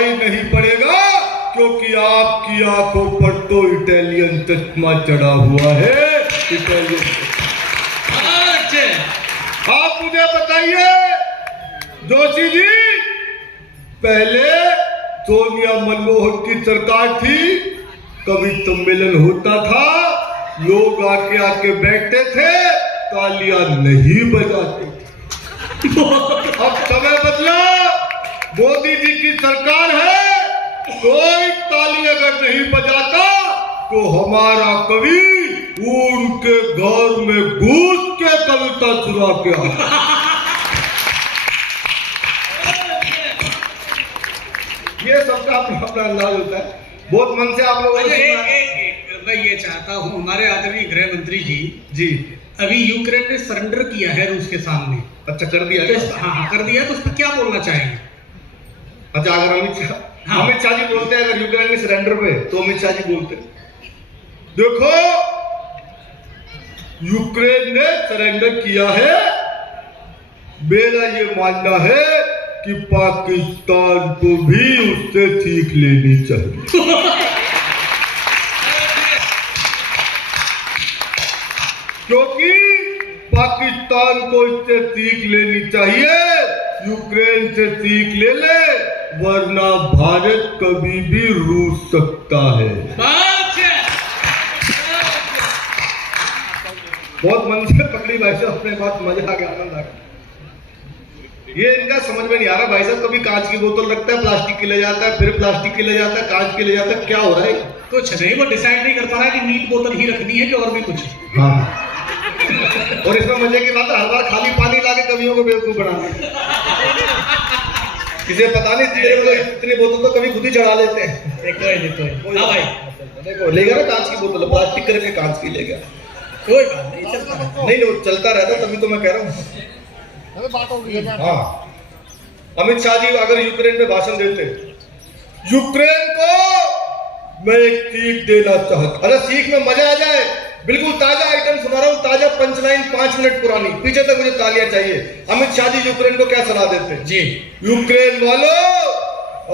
दिखाई नहीं पड़ेगा, क्योंकि आपकी आंखों पर तो इटालियन चश्मा चढ़ा हुआ है। इटालियन। आप मुझे बताइए जोशी जी, पहले सोनिया मनमोहन की सरकार थी, कभी सम्मेलन होता था, लोग आके आके बैठते थे, तालियां नहीं बजाते थे। अब समय बदला, मोदी जी की सरकार है, कोई ताली अगर नहीं बजाता तो हमारा कवि उनके घर में घुस के कविता सुना के आता। ये सबका अपना अंदाज होता है। बहुत मन से आप लोगों ने मैं ये चाहता हूँ, हमारे आदरणीय गृह मंत्री जी अभी यूक्रेन ने सरेंडर किया है रूस के सामने। अच्छा, कर दिया? तो हाँ कर दिया, तो उस पर क्या बोलना चाहेंगे? अच्छा, अगर अमित शाह जी बोलते हैं अगर यूक्रेन में सरेंडर पे, तो अमित शाह जी बोलते हैं देखो यूक्रेन ने सरेंडर किया है, मेरा ये मानना है कि पाकिस्तान को भी उससे सीख लेनी चाहिए। क्योंकि पाकिस्तान को इससे सीख लेनी चाहिए, यूक्रेन से सीख ले, वरना भारत कभी भी रूठ सकता है। बहुत मन से पकड़ी भाई साहब, अपने बात मजा आ गया, आनंद आ गया। ये इनका समझ में नहीं आ रहा भाई साहब, कभी कांच की बोतल रखता है, प्लास्टिक की ले जाता है, फिर प्लास्टिक की ले जाता है, कांच की ले जाता है, क्या हो रहा है? कुछ नहीं, वो डिसाइड नहीं कर पा रहा है कि नीट बोतल ही रखनी है कि और भी कुछ। हाँ। और इसमें मजे की बात है, हर बार खाली पानी लाके कवियों को बेवकूफ बनाना। किसे पता नहीं, इतनी बोतल तो कभी खुद ही चढ़ा लेते हैं। देखो हाँ भाई, देखो ले गया ना कांच की बोतल, प्लास्टिक करके कांच की ले गया, कोई बात नहीं, चलता रहता। नहीं वो चलता रहता, तभी तो मैं कह रहा हूँ। हाँ, अमित शाह जी अगर यूक्रेन में भाषण देते, यूक्रेन को मैं एक सीख देना चाहता, अरे सीख में मजा आ जाए, बिल्कुल ताजा आइटम सुना रहा हूं, ताजा पंचलाइन 5 मिनट पुरानी, पीछे तक मुझे तालियां चाहिए। अमित शाह जी यूक्रेन को क्या सलाह देते जी? यूक्रेन वालों,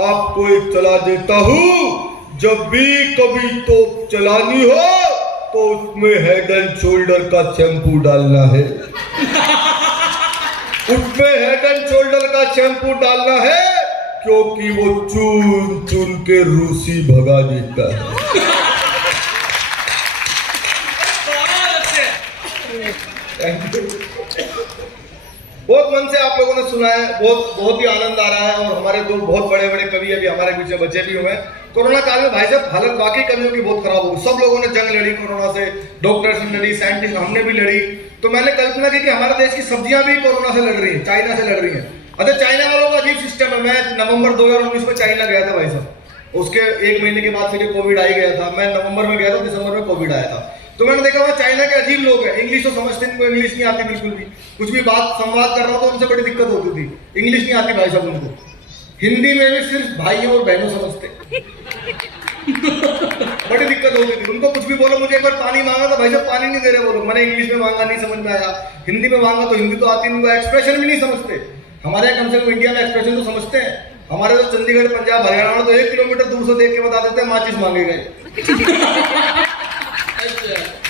आपको एक सलाह देता हूं, जब भी कभी तोप चलानी हो तो उसमें हेड एंड शोल्डर का शैम्पू डालना है। उसमें हेड एंड शोल्डर का शैम्पू डालना है, क्योंकि वो चुन चुन के रूसी भगा देता है। बहुत मन से आप लोगों ने सुना है, बहुत ही आनंद आ रहा है। और हमारे दो बहुत बड़े बड़े कवि अभी हमारे बीच में बचे भी हुए हैं। कोरोना काल में भाई साहब हालत वाकई कवियों की बहुत खराब हो गई। सब लोगों ने जंग लड़ी कोरोना से, डॉक्टर्स ने लड़ी, साइंटिस्ट हमने भी लड़ी। तो मैंने कल्पना की कि हमारे देश की सब्जियां भी कोरोना से लड़ रही है, चाइना से लड़ रही है। अच्छा, चाइना वालों का अजीब सिस्टम है। मैं नवंबर 2019 में चाइना गया था भाई साहब, उसके 1 महीने के बाद फिर कोविड आ ही गया था। मैं नवंबर में गया था, दिसंबर में कोविड आया था। तो मैंने देखा वहां चाइना के अजीब लोग हैं, इंग्लिश तो समझते नहीं, इंग्लिश नहीं आती बिल्कुल भी। कुछ भी बात संवाद कर रहा हो तो उनसे बड़ी दिक्कत होती थी, इंग्लिश नहीं आती भाई साहब उनको। हिंदी में भी सिर्फ भाइयों और बहनों समझते। बड़ी दिक्कत होती थी उनको। कुछ भी बोलो, मुझे एक बार पानी मांगा तो भाई साहब पानी नहीं दे रहे बोलो, मैंने इंग्लिश में मांगा, नहीं समझ में आया। हिंदी में मांगा तो हिंदी तो आती नहीं, एक्सप्रेशन भी नहीं समझते। हमारे कम से कम इंडिया में एक्सप्रेशन तो समझते हैं। हमारे तो चंडीगढ़, पंजाब, हरियाणा में तो 1 किलोमीटर दूर से देख के बता देते हैं माचिस मांगे गए।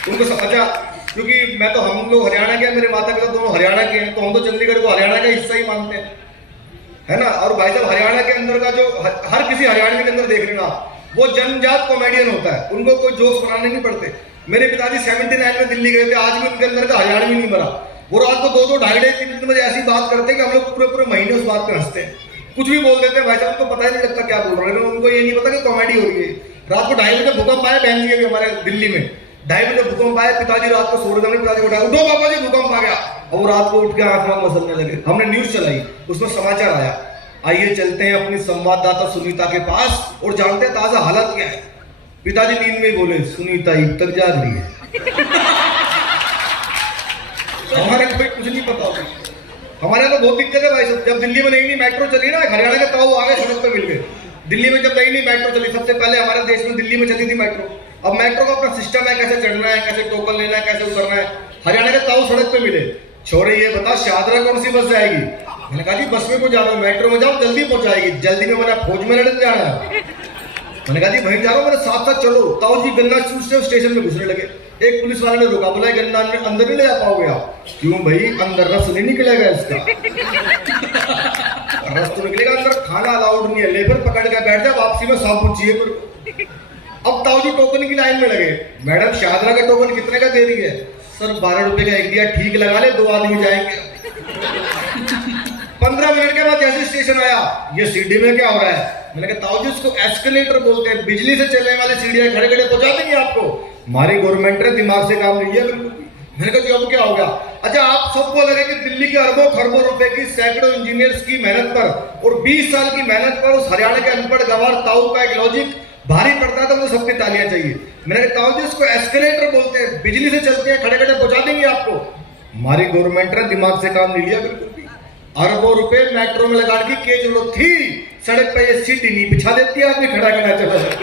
उनको समझा, क्योंकि मैं तो, हम लोग हरियाणा के, मेरे माता पिता दोनों हरियाणा के हैं, तो हम तो चंडीगढ़ को हरियाणा का हिस्सा ही मानते हैं, है ना। और भाई साहब हरियाणा के अंदर का जो हर किसी हरियाणवी के अंदर देख लेना, वो जनजात कॉमेडियन होता है, उनको कोई जोक्स बनाने नहीं पड़ते। मेरे पिताजी 79 में दिल्ली गए थे, आज भी उनके अंदर का हरियाणवी नहीं मरा। वो रात को 2-2, 2:30, 3 बजे ऐसी बात करते हैं कि हम लोग पूरे महीने उस बात पे हंसते हैं। कुछ भी बोल देते हैं भाई साहब, उनको पता ही नहीं लगता क्या बोल रहे हैं, उनको ये नहीं पता कि कॉमेडी हो रही है। रात को 2:30 बजे भूकंप आया बहन जी अभी हमारे दिल्ली में, 2:30 बजे भूकंप आया, पिताजी रात को सो रहे थे, पिताजी उठा, उठो पापा जी भूकंप आ गया। और वो रात को उठ के आंख मसलने लगे। हमने न्यूज चलाई, उसमें समाचार आया, आइए चलते हैं अपनी संवाददाता सुनीता के पास और जानते हैं ताजा हालत क्या है। पिताजी नींद में बोले, सुनीता अब तक जाग रही है। हमारे को कुछ नहीं पता होता। हमारे यहाँ तो बहुत दिक्कत है भाई साहब। जब दिल्ली में नई मेट्रो चली ना, हरियाणा के ताऊ आ गए, सड़क पे मिल गए। दिल्ली में जब नई मेट्रो चली, सबसे पहले हमारे देश में दिल्ली में चली थी मेट्रो। अब मेट्रो का अपना सिस्टम है, कैसे चढ़ना है, कैसे टोकन लेना है, कैसे उतरना है। हरियाणा के ताऊ सड़क पे मिले, छोरे ये बता शादरा कौन सी बस जाएगी? मैंने कहा जी बस में क्यों जा रहे हो, मेट्रो में जाओ जल्दी पहुंचाएगी। जल्दी में मैंने फौज में लड़ने जाना है। मैंने कहा जी वहीं जा रहा हूँ, मैंने साथ साथ चलो। ताऊ जी गन्ना चूस से स्टेशन में घुसने लगे। एक पुलिस वाले ने रोका, बोला गन्ना अंदर नहीं ले जा पाओगे आप। क्यों भाई, अंदर रस नहीं निकलेगा इसका। रस तो निकलेगा, अंदर खाना अलाउड नहीं है। लेबर पकड़ के बैठ जा, वापसी में सब पूछिए मेरे को। अब ताऊ जी टोकन की लाइन में लगे। मैडम शाहदरा का टोकन कितने का दे रही है? सर 12 रुपए का एक दिया, ठीक लगा ले, 2 आदमी जाएंगे। 15 मिनट के बाद जैसे स्टेशन आया, ये सीढ़ी में क्या हो रहा है? मैंने कहा ताऊ जी उसको एस्केलेटर बोलते हैं, बिजली से चलने वाली सीढ़ियां खड़े खड़े पहुंचा देंगे आपको। हमारी गवर्नमेंट ने दिमाग से काम नहीं लिया बिल्कुल। मैंने कहा जी अब क्या हो गया? अच्छा आप सबको लगे कि दिल्ली के अरबों खरबों रुपए की सैकड़ों इंजीनियर्स की मेहनत पर और 20 साल की मेहनत पर उस हरियाणा के अनपढ़ गवार ताऊ का एक लॉजिक भारी पड़ता है तो मुझे सबकी तालियां चाहिए। मैंने कहा ताऊ जी उसको एस्केलेटर बोलते हैं, बिजली से चलते हैं, खड़े खड़े पहुंचा देंगे आपको। हमारी गवर्नमेंट ने दिमाग से काम नहीं लिया बिल्कुल भी। अरबों रुपए मेट्रो में लगा के जरूरत थी, सड़क पे ये सीटी नहीं बिछा देती, आदमी खड़ा खड़ा चला जाता।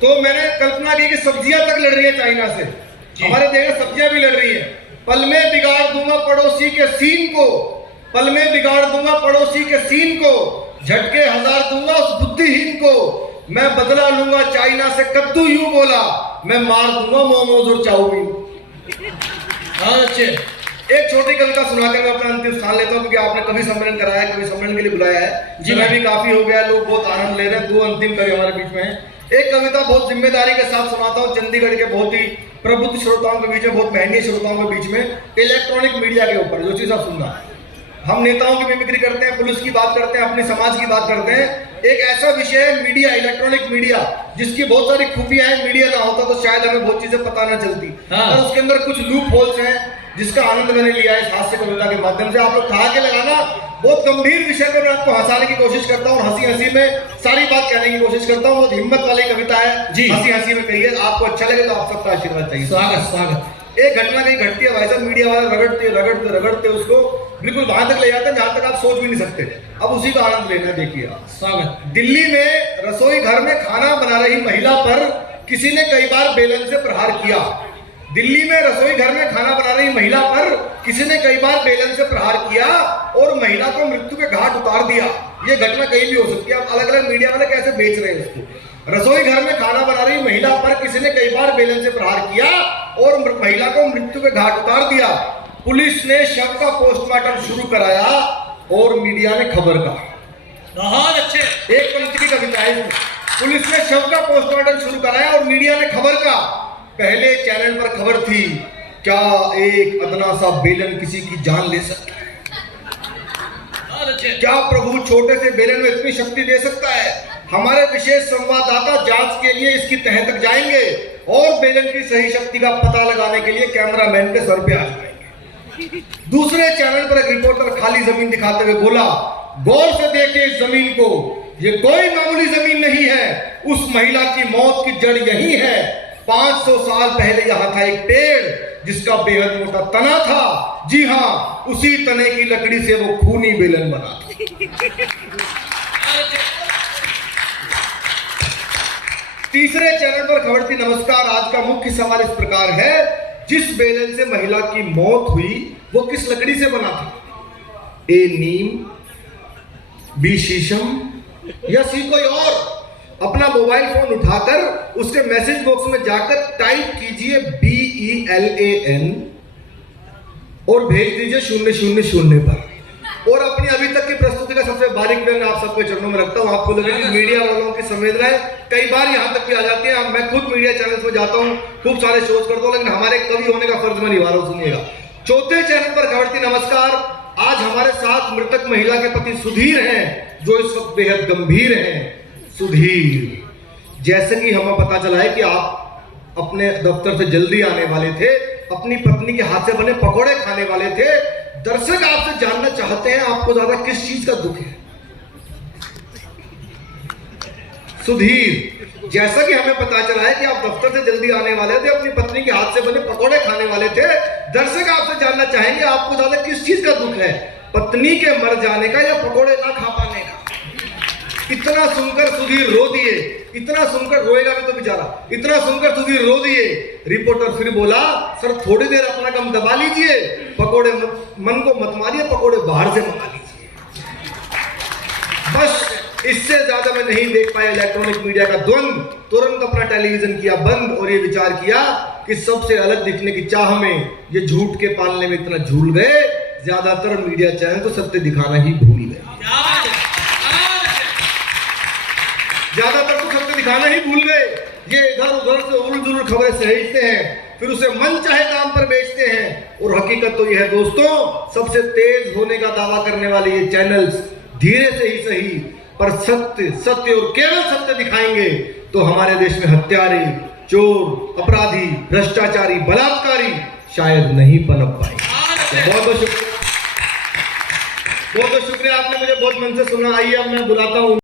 तो मैंने कल्पना की कि सब्जियां तक लड़ रही है चाइना से, हमारे देश में सब्जियां भी लड़ रही है। पल में बिगाड़ दूंगा पड़ोसी के सीन को, पल में बिगाड़ दूंगा पड़ोसी के सीन को, झटके 1000 दूंगा उस बुद्धिहीन को, मैं बदला लूंगा चाइना से कद्दू, यूं बोला मैं मार दूंगा मोमोज और चाउमीन। अच्छे एक छोटी कविता सुनाकर मैं अपना अंतिम स्थान लेता हूं, क्योंकि आपने कवि सम्मेलन कराया है, कवि सम्मेलन के लिए बुलाया है जी। मैं भी काफी हो गया, लोग बहुत आनंद ले रहे हैं। 2 अंतिम कवि हमारे बीच में है। एक कविता बहुत जिम्मेदारी के साथ सुनाता हूँ, चंडीगढ़ के बहुत ही प्रबुद्ध श्रोताओं के बीच में, बहुत महनीय श्रोताओं के बीच में, इलेक्ट्रॉनिक मीडिया के ऊपर। जो चीज आप सुनना, हम नेताओं की मिमिक्री करते हैं, पुलिस की बात करते हैं, अपने समाज की बात करते हैं। एक ऐसा विषय है मीडिया, इलेक्ट्रॉनिक मीडिया, जिसकी बहुत सारी खूबियां हैं। मीडिया ना होता तो शायद हमें बहुत चीजें पता ना चलती। और उसके अंदर कुछ लूप होल्स हैं, जिसका आनंद मैंने लिया है इस हास्य कविता के माध्यम से। आप लोग ठा के लगाना, बहुत गंभीर विषय पर मैं आपको हंसाने की कोशिश करता हूँ, हंसी हंसी में सारी बात कहने की कोशिश करता हूँ। बहुत हिम्मत वाली कविता है जी, हंसी हंसी में कहिए। आपको अच्छा लगे तो आप सबका आशीर्वाद चाहिए। स्वागत स्वागत। एक घटना कहीं घटती है भाई साहब, मीडिया वाले रगड़ते रगड़ते रगड़ते उसको बिल्कुल वहां तक ले जाते हैं जहां तक आप सोच भी नहीं सकते। अब उसी का आनंद लेना, देखिए आप। स्वागत। दिल्ली में रसोई घर में खाना बना रही महिला पर किसी ने कई बार बेलन से प्रहार किया। दिल्ली में रसोई घर में खाना बना रही महिला पर किसी ने कई बार बेलन से प्रहार किया और महिला को मृत्यु के घाट उतार दिया। ये घटना कहीं भी हो सकती है। अब अलग अलग मीडिया वाले कैसे बेच रहे हैं इसको। रसोई घर में खाना बना रही महिला पर किसी ने कई बार बेलन से प्रहार किया और महिला को मृत्यु के घाट उतार दिया। पुलिस ने शव का पोस्टमार्टम शुरू कराया और मीडिया ने खबर कहा। बहुत अच्छे। एक पंक्ति की कविता है इसमें। पुलिस ने शव का पोस्टमार्टम शुरू कराया और मीडिया ने खबर का। पहले चैनल पर खबर थी, क्या एक अदना सा बेलन किसी की जान ले सकता है? क्या प्रभु छोटे से बेलन में इतनी शक्ति दे सकता है? हमारे विशेष संवाददाता जांच के लिए इसकी तह तक जाएंगे और बेलन की सही शक्ति का पता लगाने के लिए कैमरामैन के सर पे आ जाएंगे। दूसरे चैनल पर एक रिपोर्टर खाली जमीन दिखाते हुए बोला, गौर से देखे इस जमीन को, ये कोई मामूली जमीन नहीं है। उस महिला की मौत की जड़ यही है। 500 साल पहले यहाँ था एक पेड़ जिसका बेहद मोटा तना था। जी हाँ, उसी तने की लकड़ी से वो खूनी बेलन बना था। तीसरे चैनल पर खबर थी, नमस्कार, आज का मुख्य सवाल इस प्रकार है, जिस बेलन से महिला की मौत हुई वो किस लकड़ी से बना था? ए नीम, बी शीशम या सी कोई और? अपना मोबाइल फोन उठाकर उसके मैसेज बॉक्स में जाकर टाइप कीजिए BELAN और भेज दीजिए 000 पर। और अपनी अभी तक की प्रस्तुति का सबसे बारीक व्यंग आप सबके चरणों में रखता हूं। आपको लगे कि मीडिया वालों की संवेदनाएं कई बार यहां तक भी आ जाती है। मैं खुद मीडिया चैनल्स में जाता हूं, खूब सारे शोज करता हूं, लेकिन हमारे कवि होने का फर्ज मैं निभा रहा हूं। सुनिएगा, चौथे चैनल पर खबर थी, नमस्कार, आज हमारे साथ मृतक महिला के पति सुधीर हैं, जो इस वक्त बेहद गंभीर हैं। सुधीर, जैसे कि हमें पता चला है कि आप अपने दफ्तर से जल्दी आने वाले थे, अपनी पत्नी के हाथ से बने पकोड़े खाने वाले थे। दर्शक आपसे जानना चाहते हैं, आपको ज्यादा किस चीज का दुख है? सुधीर, जैसा कि हमें पता चला है कि आप दफ्तर से जल्दी आने वाले थे, अपनी पत्नी के हाथ से बने पकोड़े खाने वाले थे। दर्शक आपसे जानना चाहेंगे, आपको ज्यादा किस चीज का दुख है? पत्नी के मर जाने का या पकोड़े ना खा पाने का? इतना सुनकर सुधीर रो दिए। इतना सुनकर रोएगा भी तो बेचारा, इतना सुनकर सुधीर रो दिए। रिपोर्टर फिर बोला, सर थोड़ी देर अपना कम दबा लीजिए, पकोड़े मन को मत मारिए, पकोड़े बाहर से मंगा लीजिए। बस इससे ज्यादा मैं नहीं देख पाया इलेक्ट्रॉनिक मीडिया का द्वंद। तुरंत अपना टेलीविजन किया बंद और ये विचार किया कि सबसे अलग दिखने की चाह में ये झूठ के पालने में इतना झूल गए, ज्यादातर मीडिया चैनल तो सत्य दिखाना ही भूल गए। ज्यादातर तो सत्य दिखाना ही भूल गए। ये इधर उधर से उलझुल खबरें सहेजते हैं, फिर उसे मन चाहे दाम पर बेचते हैं। और हकीकत तो यह है दोस्तों, सबसे तेज होने का दावा करने वाले ये चैनल्स धीरे से ही सही पर सत्य सत्य और केवल सत्य दिखाएंगे तो हमारे देश में हत्यारे, चोर, अपराधी, भ्रष्टाचारी, बलात्कारी शायद नहीं पनप पाए। बहुत बहुत शुक्रिया, आपने मुझे बहुत मन से सुना। आइए अब मैं बुलाता हूं